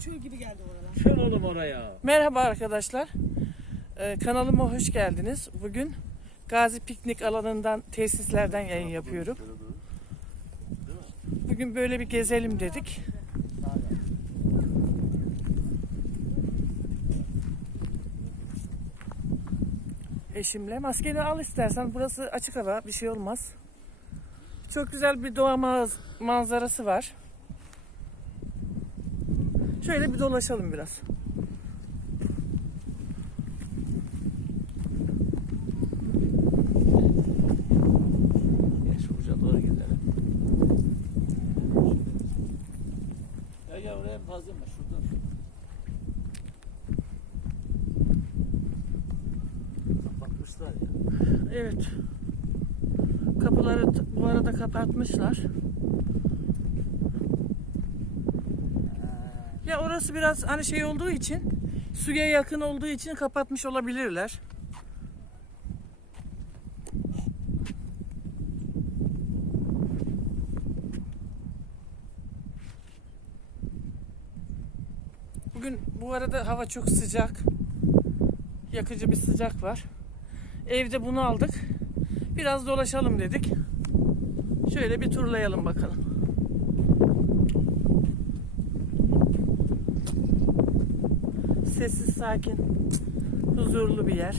çöl gibi geldi oralar. Çöl oğlum oraya. Merhaba arkadaşlar. Ee, kanalıma hoş geldiniz. Bugün Gazi Piknik alanından, tesislerden yayın yapıyorum. Bugün böyle bir gezelim dedik. Eşimle. Maskeni al istersen. Burası açık hava. Bir şey olmaz. Çok güzel bir doğa manzarası var. Şöyle bir dolaşalım biraz. Evet. Kapıları bu arada kapatmışlar. Ya orası biraz hani şey olduğu için suya yakın olduğu için kapatmış olabilirler. Bugün bu arada hava çok sıcak. Yakıcı bir sıcak var. Evde bunu aldık. Biraz dolaşalım dedik. Şöyle bir turlayalım bakalım. Sessiz, sakin, huzurlu bir yer.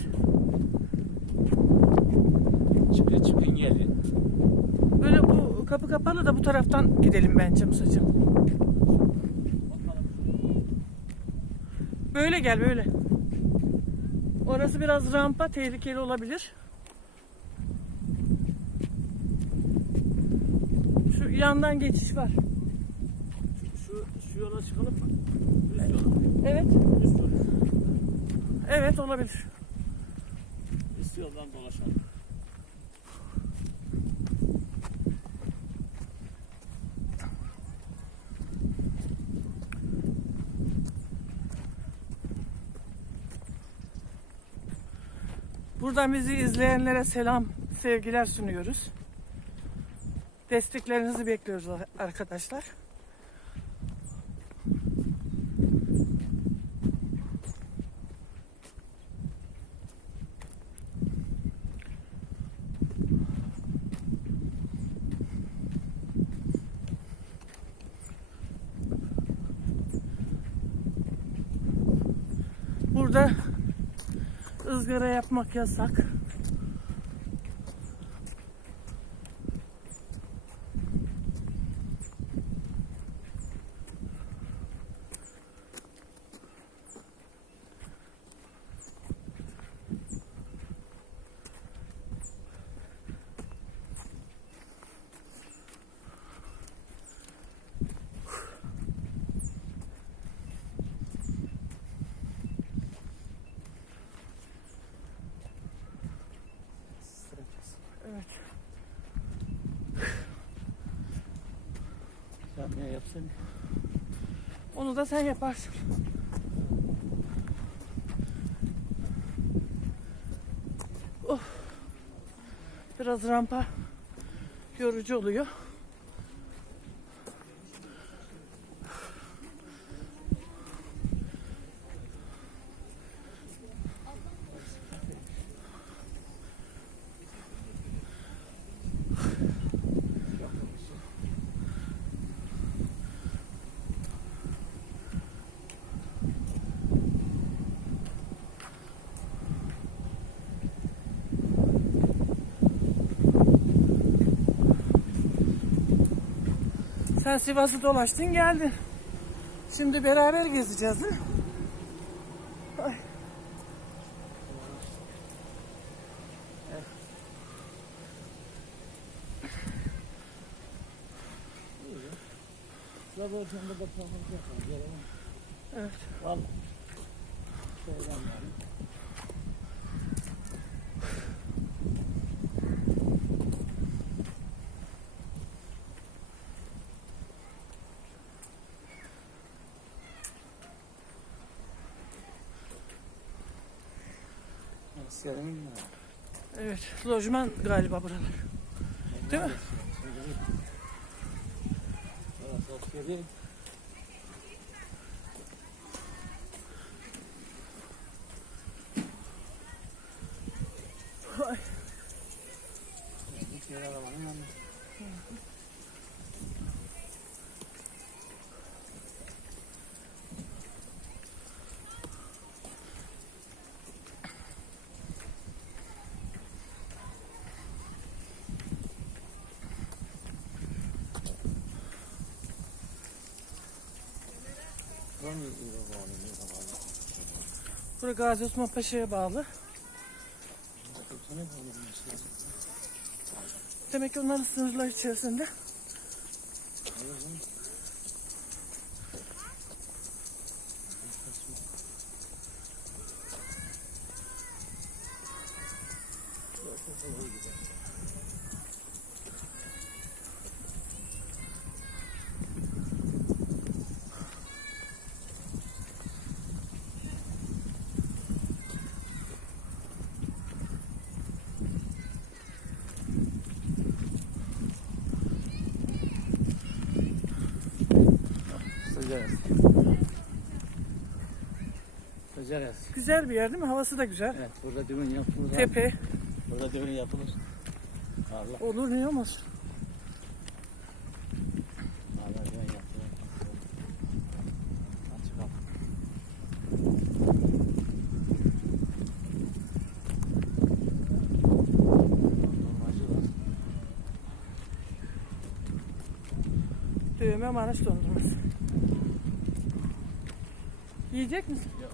Çıkın çıkın gelin. Böyle bu kapı kapalı da bu taraftan gidelim bence Musacığım. Böyle gel böyle. Orası biraz rampa tehlikeli olabilir. Şu yandan geçiş var. Şu, yola çıkalım mı? Yola. Evet. Üst yola. Evet olabilir. Üst yoldan dolaşalım. Buradan bizi izleyenlere selam, sevgiler sunuyoruz. Desteklerinizi bekliyoruz arkadaşlar. Burada ızgara yapmak yasak. Evet. Ne yapsın? Onu da sen yaparsın. Oh. Biraz rampa yorucu oluyor. Sen Sivas'ı dolaştın geldin. Şimdi beraber gezeceğiz değil mi? Ay. Evet. Vallahi. Şuradan yani. istiyorum. Evet, lojman galiba buralar. Değil mi? Ay. Burası Gazi Osman Paşa'ya bağlı. Demek ki onların sınırlar içerisinde. Sıcak. Sıcak. Güzel bir yer değil mi? Havası da güzel. Evet burada düğün yapılır. Tepe. Burada düğün yapılır. Allah. Olur niye olmaz? Allah düğün yapılır. Açık al. Dondurmacı var. Dövme Maraş dondurması. Yiyecek misin? Yok.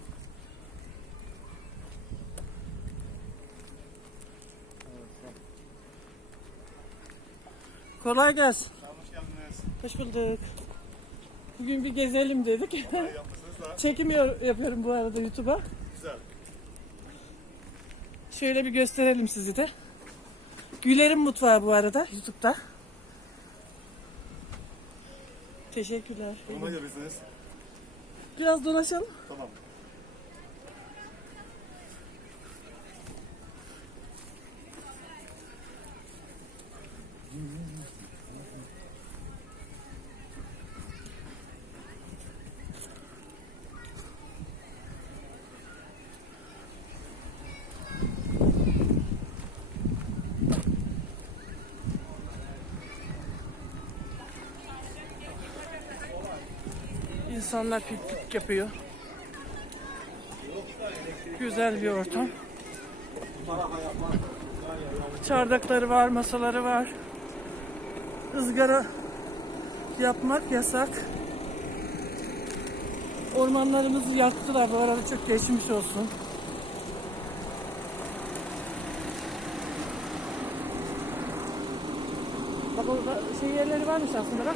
Kolay gelsin. Hoş geldiniz. Hoş bulduk. Bugün bir gezelim dedik. Çekim ya- yapıyorum bu arada YouTube'a. güzel. Şöyle bir gösterelim sizi de. Güler'in mutfağı bu arada YouTube'da. Teşekkürler. Buna gelirsiniz. Biraz dolaşalım. Tamam. İnsanlar piknik yapıyor. Güzel bir ortam. Çardakları var, masaları var. Izgara yapmak yasak. Ormanlarımızı yaktılar bu arada çok geçmiş olsun. Bak orada şey yerleri varmış aslında bak.